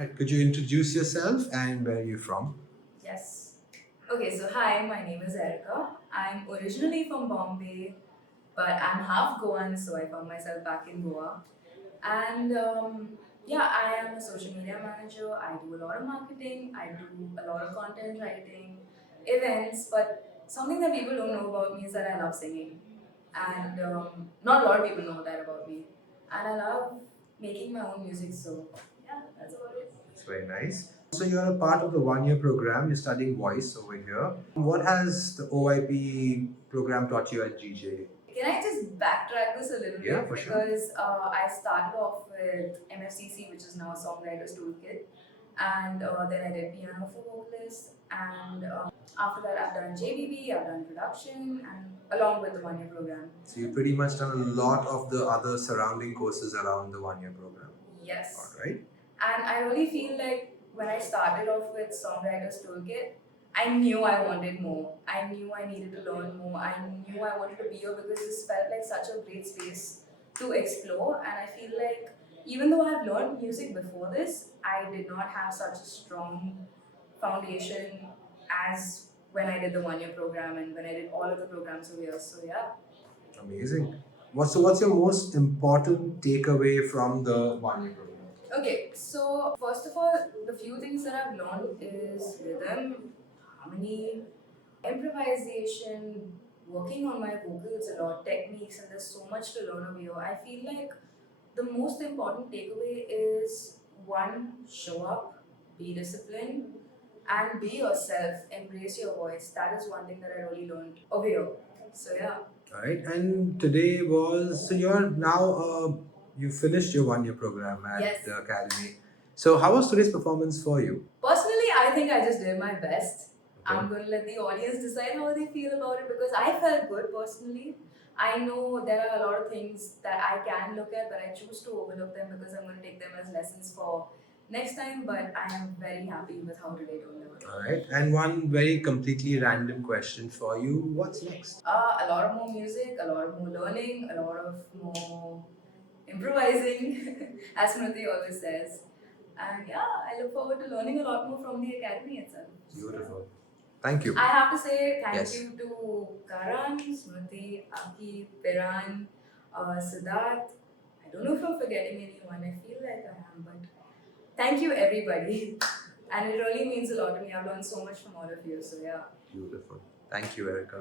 Right. Could you introduce yourself and where are you from? Yes. Okay, so hi, my name is Erika. I'm originally from Bombay, but I'm half Goan, so I found myself back in Goa. And yeah, I am a social media manager. I do a lot of marketing, I do a lot of content writing, events, but something that people don't know about me is that I love singing. And not a lot of people know that about me. And I love making my own music, so yeah, that's about it. It's very nice. So you're a part of the one-year program. You're studying voice over here. What has the OIP program taught you at GJ? Can I just backtrack this a little Yeah, bit? for sure. Because I started off with MFCC, which is now Songwriter's Toolkit, and then I did piano for vocalists, and after that I've done JBB, I've done production, and along with the one-year program. So you've pretty much done a lot of the other surrounding courses around the one-year program. Yes. All right. And I really feel like when I started off with Songwriter's Toolkit, I knew I wanted more. I knew I needed to learn more. I knew I wanted to be here because this felt like such a great space to explore. And I feel like even though I've learned music before this, I did not have such a strong foundation as when I did the one-year program and when I did all of the programs over here. So yeah. Amazing. What's your most important takeaway from the one-year program? Okay, so first of all, the few things that I've learned is rhythm, harmony, improvisation, working on my vocals a lot, techniques, and there's so much to learn over here. I feel like the most important takeaway is one, show up, be disciplined, and be yourself, embrace your voice. That is one thing that I really learned over here. So yeah. All right. And today was so you're now you finished your one-year program at Yes. the academy. So how was today's performance for you? Personally, I think I just did my best. Okay. I'm going to let the audience decide how they feel about it because I felt good personally. I know there are a lot of things that I can look at, but I choose to overlook them because I'm going to take them as lessons for next time. But I am very happy with how today turned out. All right. And one very completely random question for you. What's next? A lot of more music, a lot of more learning, a lot of more improvising, as Smriti always says. And yeah, I look forward to learning a lot more from the academy itself. Beautiful. Thank you. I have to say thank Yes. you to Karan, Smriti, Aki, Piran, Siddharth. I don't know if I'm forgetting anyone. I feel like I am, but thank you everybody. And it really means a lot to me. I've learned so much from all of you. So yeah. Beautiful. Thank you, Erika.